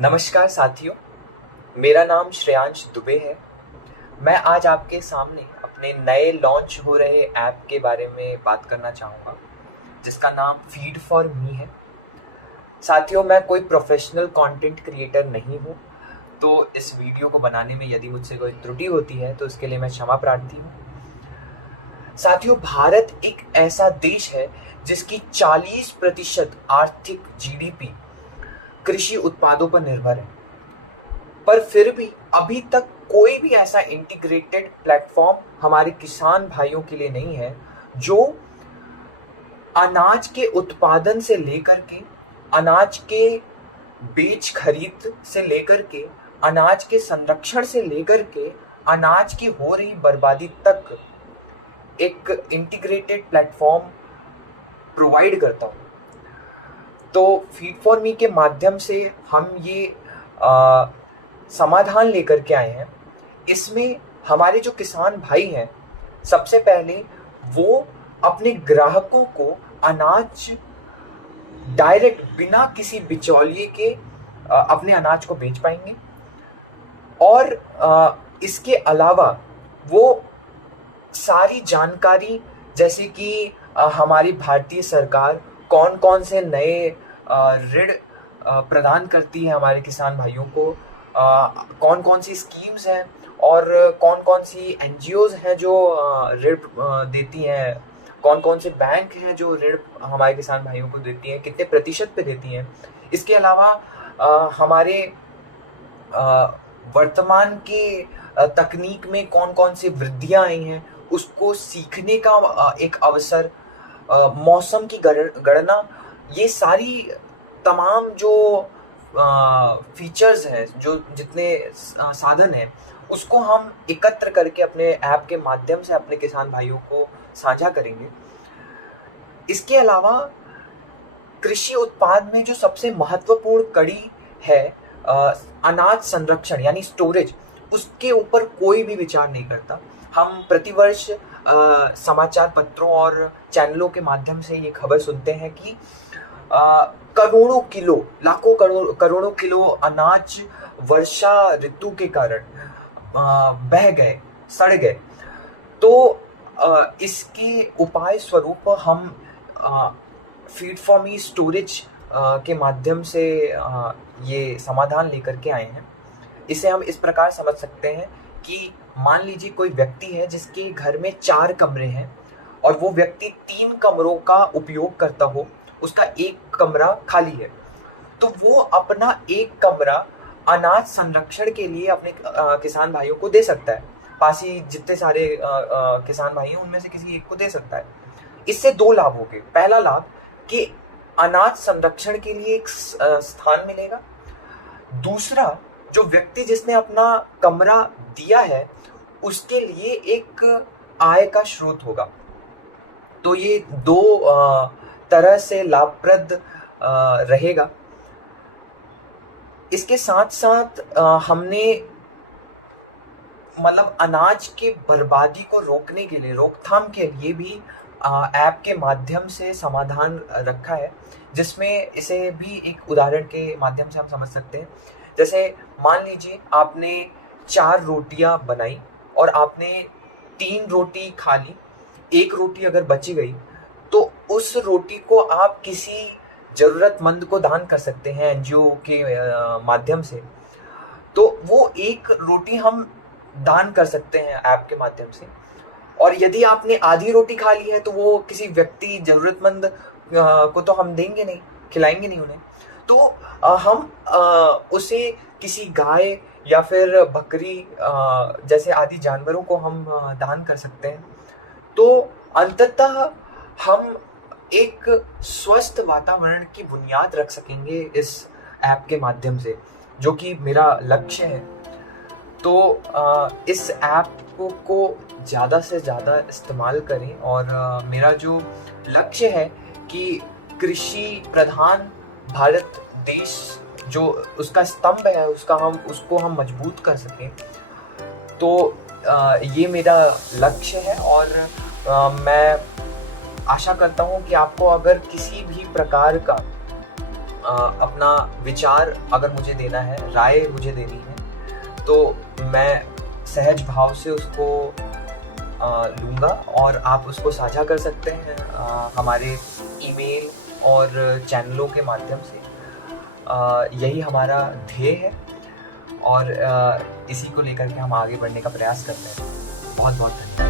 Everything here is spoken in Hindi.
नमस्कार साथियों, मेरा नाम श्रेयांश दुबे है। मैं आज आपके सामने अपने नए लॉन्च हो रहे ऐप के बारे में बात करना चाहूँगा, जिसका नाम फीड फॉर मी है। साथियों, मैं कोई प्रोफेशनल कंटेंट क्रिएटर नहीं हूँ, तो इस वीडियो को बनाने में यदि मुझसे कोई त्रुटि होती है तो इसके लिए मैं क्षमा प्रार्थी हूँ। साथियों, भारत एक ऐसा देश है जिसकी 40% आर्थिक जीडीपी कृषि उत्पादों पर निर्भर है, पर फिर भी अभी तक कोई भी ऐसा इंटीग्रेटेड प्लेटफॉर्म हमारे किसान भाइयों के लिए नहीं है जो अनाज के उत्पादन से लेकर के, अनाज के बेच खरीद से लेकर के, अनाज के संरक्षण से लेकर के, अनाज की हो रही बर्बादी तक एक इंटीग्रेटेड प्लेटफॉर्म प्रोवाइड करता हूँ। तो फीड फॉर मी के माध्यम से हम ये समाधान लेकर के आए हैं। इसमें हमारे जो किसान भाई हैं, सबसे पहले वो अपने ग्राहकों को अनाज डायरेक्ट बिना किसी बिचौलिए के अपने अनाज को बेच पाएंगे। और इसके अलावा वो सारी जानकारी, जैसे कि हमारी भारतीय सरकार कौन कौन से नए ऋण प्रदान करती है हमारे किसान भाइयों को, कौन कौन सी स्कीम्स हैं और कौन कौन सी एनजीओज हैं जो ऋण देती हैं, कौन कौन से बैंक हैं जो ऋण हमारे किसान भाइयों को देती हैं, कितने प्रतिशत पे देती हैं। इसके अलावा हमारे वर्तमान के तकनीक में कौन कौन सी वृद्धियां आई हैं, उसको सीखने का एक अवसर, मौसम की गणना, ये सारी तमाम जो फीचर्स हैं, जो जितने साधन हैं, उसको हम एकत्र करके अपने ऐप के माध्यम से अपने किसान भाइयों को साझा करेंगे। इसके अलावा कृषि उत्पाद में जो सबसे महत्वपूर्ण कड़ी है, अनाज संरक्षण यानी स्टोरेज, उसके ऊपर कोई भी विचार नहीं करता। हम प्रतिवर्ष समाचार पत्रों और चैनलों के माध्यम से ये खबर सुनते हैं कि करोड़ों किलो, लाखों करोड़ों किलो अनाज वर्षा ऋतु के कारण बह गए, सड़ गए। तो इसके उपाय स्वरूप हम फीड फॉर मी स्टोरेज के माध्यम से ये समाधान लेकर के आए हैं। इसे हम इस प्रकार समझ सकते हैं कि मान लीजिए कोई व्यक्ति है जिसके घर में 4 कमरे हैं और वो व्यक्ति 3 कमरों का उपयोग करता हो, उसका 1 कमरा खाली है, तो वो अपना 1 कमरा अनाज संरक्षण के लिए अपने किसान भाइयों को दे सकता है। पास ही जितने सारे किसान भाई हैं उनमें से किसी एक को दे सकता है। इससे 2 लाभ हो गए। पहला लाभ कि अनाज संरक्षण के लिए एक स्थान मिलेगा। दूसरा, जो व्यक्ति जिसने अपना कमरा दिया है उसके लिए एक आय का स्रोत होगा। तो ये 2 तरह से लाभप्रद रहेगा। इसके साथ साथ हमने मतलब अनाज के बर्बादी को रोकने के लिए, रोकथाम के लिए भी ऐप के माध्यम से समाधान रखा है, जिसमें इसे भी एक उदाहरण के माध्यम से हम समझ सकते हैं। जैसे मान लीजिए आपने 4 रोटियां बनाई और आपने 3 रोटी खा ली, 1 रोटी अगर बची गई तो उस रोटी को आप किसी जरूरतमंद को दान कर सकते हैं एनजीओ के माध्यम से। तो वो 1 रोटी हम दान कर सकते हैं ऐप के माध्यम से। और यदि आपने आधी रोटी खा ली है तो वो किसी व्यक्ति जरूरतमंद को तो हम देंगे नहीं, खिलाएंगे नहीं उन्हें, तो हम उसे किसी गाय या फिर बकरी जैसे आदि जानवरों को हम दान कर सकते हैं। तो अंततः हम एक स्वस्थ वातावरण की बुनियाद रख सकेंगे इस ऐप के माध्यम से, जो कि मेरा लक्ष्य है। तो इस ऐप को ज़्यादा से ज़्यादा इस्तेमाल करें और मेरा जो लक्ष्य है कि कृषि प्रधान भारत देश जो उसका स्तंभ है उसको हम मजबूत कर सकें। तो ये मेरा लक्ष्य है और मैं आशा करता हूँ कि आपको अगर किसी भी प्रकार का अपना विचार अगर मुझे देना है, राय मुझे देनी है, तो मैं सहज भाव से उसको लूँगा और आप उसको साझा कर सकते हैं हमारे ईमेल और चैनलों के माध्यम से। यही हमारा ध्येय है और इसी को लेकर के हम आगे बढ़ने का प्रयास करते हैं। बहुत बहुत धन्यवाद।